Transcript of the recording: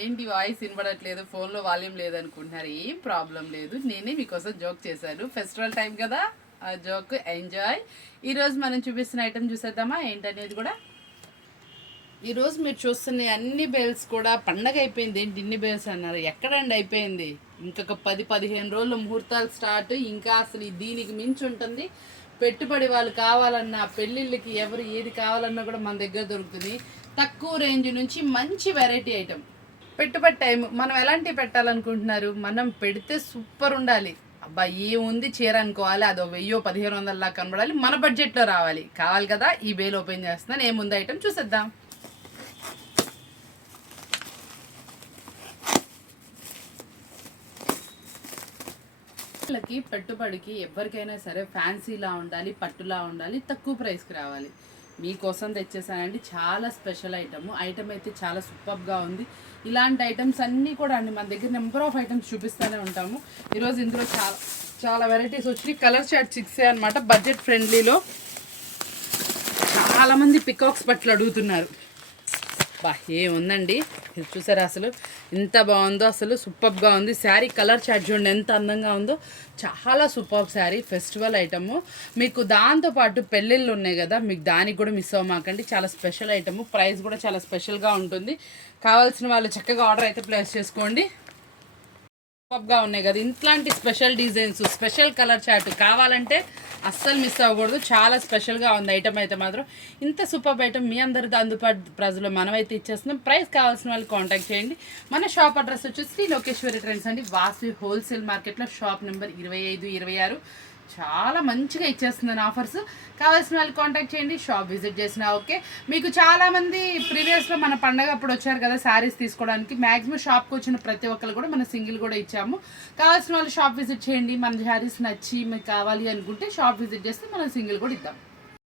ఏంటి వాయిస్ వినబడట్లేదు, ఫోన్లో వాల్యూమ్ లేదనుకుంటున్నారు. ఏం ప్రాబ్లం లేదు, నేనే మీకోసం జోక్ చేశాను. ఫెస్టివల్ టైం కదా, ఆ జోక్ ఎంజాయ్. ఈరోజు మనం చూపిస్తున్న ఐటెం చూసేద్దామా ఏంటనేది కూడా. ఈరోజు మీరు చూస్తున్న అన్ని బెల్స్ కూడా పండగ అయిపోయింది. ఏంటి ఇన్ని బెల్స్ అన్నారు? ఎక్కడండి అయిపోయింది? ఇంకొక 10-15 రోజులు ముహూర్తాలు స్టార్ట్. ఇంకా అసలు దీనికి మించి ఉంటుంది. పెట్టుబడి వాళ్ళు కావాలన్నా, పెళ్ళిళ్ళకి ఎవరు ఏది కావాలన్నా కూడా మన దగ్గర దొరుకుతుంది. తక్కువ రేంజ్ నుంచి మంచి వెరైటీ ఐటెం. పెట్టుబడి టైం మనం ఎలాంటివి పెట్టాలనుకుంటున్నారు? మనం పెడితే సూపర్ ఉండాలి. అబ్బా ఏముంది చీర అనుకోవాలి, అదో 1000-1500 కనబడాలి, మన బడ్జెట్లో రావాలి. కావాలి కదా, ఈ బేల్ ఓపెన్ చేస్తున్నాను. ఏముంది ఐటెం చూసేద్దాం. వాళ్ళకి పెట్టుబడికి ఎవరికైనా సరే ఫ్యాన్సీలా ఉండాలి, పట్టులా ఉండాలి, తక్కువ ప్రైస్కి రావాలి. మీకోసం తెచ్చేసానండి చాలా స్పెషల్ ఐటమ్ అయితే చాలా సూపర్గా ఉంది. ఇలాంటి ఐటమ్స్ అన్నీ కూడా అండి మన దగ్గర నెంబర్ ఆఫ్ ఐటమ్స్ చూపిస్తూనే ఉంటాము. ఈరోజు ఇందులో చాలా చాలా వెరైటీస్ వచ్చినాయి. కలర్ చార్ట్ 6 అనమాట, బడ్జెట్ ఫ్రెండ్లీలో. చాలామంది పికాక్స్ బట్టలు అడుగుతున్నారు. బా ఏముందండి, ఇది చూసారా అసలు ఎంత బాగుందో, అసలు సూపర్గా ఉంది. శారీ కలర్ చార్ట్ చూడండి ఎంత అందంగా ఉందో, చాలా సూపర్ శారీ. ఫెస్టివల్ ఐటము మీకు. దాంతోపాటు పెళ్ళిళ్ళు ఉన్నాయి కదా, మీకు దానికి కూడా మిస్ అవ్వమాకండి. చాలా స్పెషల్ ఐటము, ప్రైస్ కూడా చాలా స్పెషల్గా ఉంటుంది. కావాల్సిన వాళ్ళు చక్కగా ఆర్డర్ అయితే ప్లేస్ చేసుకోండి. సూపర్గా ఉన్నాయి కదా, ఇట్లాంటి special designs, special colour chart కావాలంటే అస్సలు మిస్ అవ్వకూడదు. చాలా స్పెషల్గా ఉంది ఐటమ్ అయితే మాత్రం. ఇంత సూపర్ ఐటమ్ మీ అందరితో అందుబాటు ప్రజలు మనమైతే ఇచ్చేస్తున్నాం. ప్రైస్ కావాల్సిన వాళ్ళు కాంటాక్ట్ చేయండి. మన షాప్ అడ్రస్ వచ్చేసి శ్రీ లోకేశ్వరి ట్రెండ్స్ అండి, వాసవి హోల్సేల్ మార్కెట్లో షాప్ నెంబర్ 25-26. చాలా మంచిగా ఇచ్చేస్తుందని ఆఫర్స్. కావాల్సిన వాళ్ళు కాంటాక్ట్ చేయండి. షాప్ విజిట్ చేసినా ఓకే. మీకు చాలామంది ప్రీవియస్లో మన పండగ అప్పుడు వచ్చారు కదా శారీస్ తీసుకోవడానికి. మ్యాక్సిమం షాప్కి వచ్చిన ప్రతి ఒక్కరు కూడా మన సింగిల్ కూడా ఇచ్చాము. కావాల్సిన వాళ్ళు షాప్ విజిట్ చేయండి. మన శారీస్ నచ్చి మీకు కావాలి అనుకుంటే షాప్ విజిట్ చేస్తే మనం సింగిల్ కూడా ఇద్దాం.